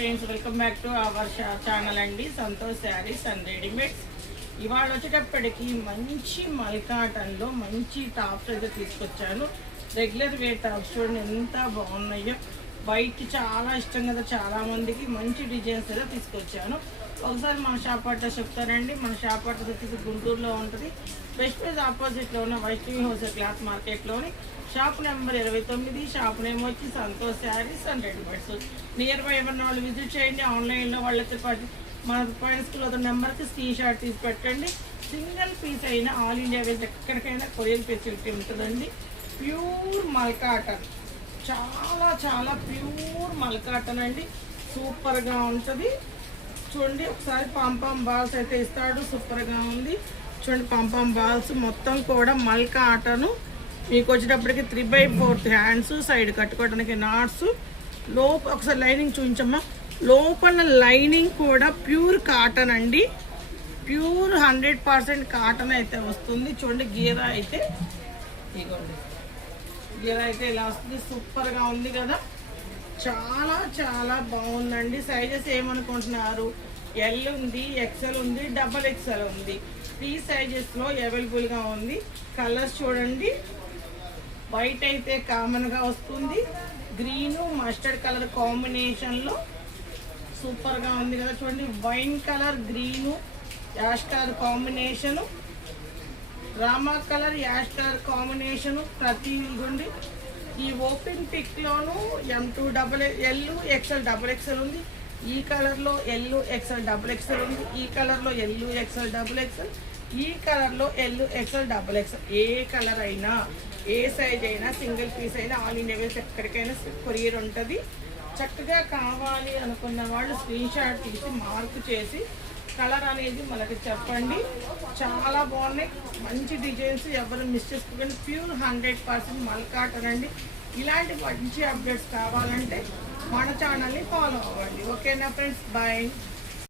Friends, welcome back to our channel అండి. Santosh sarees and readymades. ఇవాళ వచ్చేటప్పటికి మంచి మల్కాటన్లో మంచి టాప్స్ అయితే తీసుకొచ్చాను. రెగ్యులర్ వేర్ టాప్స్ చూడండి ఎంత బాగున్నాయో. వైట్ చాలా ఇష్టం కదా చాలా మందికి. మంచి డిజైన్స్ అయితే తీసుకొచ్చాను. ఒకసారి మన షాప్ అడ్రస్ చెప్తారండి. మన షాప్ అడ్రస్ వచ్చేసి గుంటూరులో ఉంటుంది. బెస్ట్ ప్రైజ్ ఆపోజిట్లో ఉన్న వైష్ణవి హోల్సేల్ క్లాత్ మార్కెట్లోని షాప్ నెంబర్ 29. షాప్ నేమ్ వచ్చి Santosh sarees and readymades. Near by ఎవరిన వాళ్ళు విజిట్ చేయండి. ఆన్లైన్లో వాళ్ళతో పాటు మన పైన స్కూల్ నెంబర్కి స్క్రీన్ షాట్ తీసి పెట్టండి. సింగిల్ పీస్ అయినా ఆల్ ఇండియా వేస్ ఎక్కడికైనా కొరియర్ ఫెసిలిటీ ఉంటుందండి. ప్యూర్ మల్కాటన్, చాలా చాలా ప్యూర్ మల్కాటన్ అండి. సూపర్గా ఉంటుంది. చూడండి ఒకసారి పాంపాం బాల్స్ అయితే ఇస్తాడు. సూపర్గా ఉంది. చూడండి పాంపాం బాల్స్ మొత్తం కూడా మల్కాటను. మీకు వచ్చేటప్పటికి 3/4 హ్యాండ్స్, సైడ్ కట్టుకోవడానికి నాట్స్, ఒకసారి లైనింగ్ చూపించమ్మా. లోపల లైనింగ్ కూడా ప్యూర్ కాటన్ అండి. ప్యూర్ 100% కాటన్ అయితే వస్తుంది. చూడండి గీరా అయితే ఇదిగోండి, గీరా అయితే ఇలా వస్తుంది. సూపర్గా ఉంది కదా, చాలా చాలా బాగుందండి. సైజెస్ ఏమనుకుంటున్నారు? ఎల్ ఉంది, ఎక్సెల్ ఉంది, XXL ఉంది. 3 సైజెస్లో అవైలబుల్గా ఉంది. కలర్స్ చూడండి. వైట్ అయితే కామన్గా వస్తుంది. గ్రీను మస్టర్డ్ కలర్ కాంబినేషన్లో సూపర్గా ఉంది కదా. చూడండి wine colour, green, ash colour combination, రామా కలర్, యాష్ కలర్ కాంబినేషను. ప్రతి ఇదిగోండి ఈ ఓపెన్ పిక్లోను M2 XL XXL ఉంది. ఈ కలర్లో XL XXL ఉంది. ఈ కలర్లో XL XXL, ఈ కలర్లో XL XXL. ఏ కలర్ అయినా ఏ సైజ్ అయినా సింగిల్ పీస్ అయినా ఆల్ ఇండియా వేస్ ఎక్కడికైనా కొరియర్ ఉంటుంది. చక్కగా కావాలి అనుకున్న వాళ్ళు స్క్రీన్ షాట్ తీసి మార్క్ చేసి కలర్ అనేది మనకి చెప్పండి. చాలా బాగున్నాయి, మంచి డిజైన్స్. ఎవరు మిస్ చేసుకోకండి. ప్యూర్ 100% మల్కాటన్ అండి. ఇలాంటి మంచి అప్డేట్స్ కావాలంటే మన ఛానల్ని ఫాలో అవ్వండి. ఓకేనా ఫ్రెండ్స్, బాయ్.